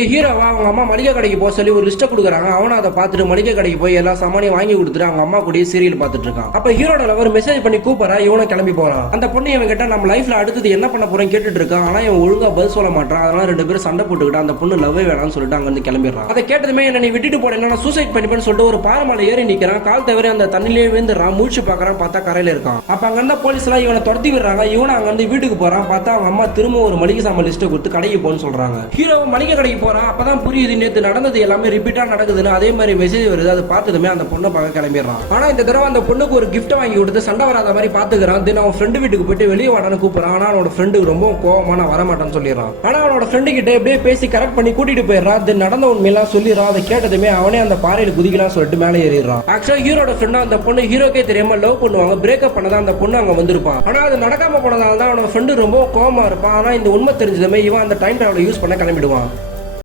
ஹீரோவா அவங்க அம்மா மளிகை கடைக்கு போக சொல்லி ஒரு லிஸ்ட்டை கொடுக்குறாங்க. அவனும் அதை பார்த்துட்டு மளிகை கடைக்கு போய் எல்லா சாமானையும் வாங்கி கொடுத்துட்டு அவங்க அம்மா கூட சீரியல் பார்த்துட்டு இருக்கான். அப்ப ஹீரோட லவர் மெசேஜ் பண்ணி கூப்பிடறா. இவனும் கிளம்பி போறான். அந்த பொண்ணு இவன் கிட்ட நம்ம லைஃப்ல அடுத்தது என்ன பண்ண போறேன்னு கேட்டுட்டு இருக்கான். ஆனா இவன் ஒழுங்கா பதில் சொல்ல மாட்டான். அதனால ரெண்டு பேரும் சண்டை போட்டுக்கிட்டு அந்த பொண்ணு லவ்வே வேணாம்னு சொல்லிட்டு அங்க இருந்து கிளம்பிடுறான். அதை கேட்டதுமே என்ன நீ விட்டுட்டு போறேன், நான் சூசைட் பண்ணிப்பேன்னு சொல்லிட்டு ஒரு பாறைமலை ஏறி நிக்கிறான். கால் தவிர அந்த தண்ணிலேயே விழுந்துறான். மூச்சு பாக்குறான், பார்த்தா கரையில இருக்கான். அப்ப அங்க இருந்த போலீஸ் எல்லாம் இவனை துரத்தி விடுறாங்க. இவனை அங்க இருந்து வீட்டுக்கு போறான். பார்த்தா அவங்க அம்மா திரும்ப ஒரு மளிகை சாமான் லிஸ்ட்டை கொடுத்து கடைக்கு போன்னு சொல்றாங்க. ஹீரோ மளிகை கடைக்கு போறான். அப்பதான் புரியுது நேத்து நடந்தது எல்லாமே ரிப்பீட்டா நடக்குதுன்னு. அதே மாதிரி மெசேஜ் வருது. அதை பார்த்ததுமே அந்த பொண்ணை பார்க்க கிளம்பிடுறான். ஆனா இந்த தடவை அந்த பொண்ணுக்கு ஒரு கிஃப்ட் வாங்கி கொடுத்து சண்டை வராத மாதிரி பாத்துக்கிறான். தினம் அவன் ஃப்ரெண்டு வீட்டுக்கு போயிட்டு வெளியே வாடான்னு கூப்பிடுறான். ஆனா அவனோட ஃப்ரெண்டுக்கு ரொம்ப கோவமா நான் வரமாட்டான்னு சொல்லிடுறான். ஆனா அவனோட ஃப்ரெண்டு கிட்ட எப்படியே பேசி கரெக்ட் பண்ணி கூட்டிட்டு போயிடுறான். தென் நடந்த உண்மையெல்லாம் சொல்லிடுறான். அதை கேட்டதுமே அவனே அந்த பாறையில குதிக்கலாம் சொல்லிட்டு மேலே ஏறிடுறான். ஆக்சுவலா ஹீரோட ஃப்ரெண்ட் அந்த பொண்ணு ஹீரோக்கே தெரியாம லவ் பண்ணுவாங்க. பிரேக்கப் பண்ணதான் அந்த பொண்ணு அங்க வந்திருப்பான். ஆனா அது நடக்காம போனதால தான் அவனோட ஃப்ரெண்டு ரொம்ப கோவமா இருப்பான். ஆனா இந்த உண்மை தெரிஞ்சதுமே இவன் அந்த டைம் டிராவலை யூஸ் பண்ண கிளம்பிடுவான்.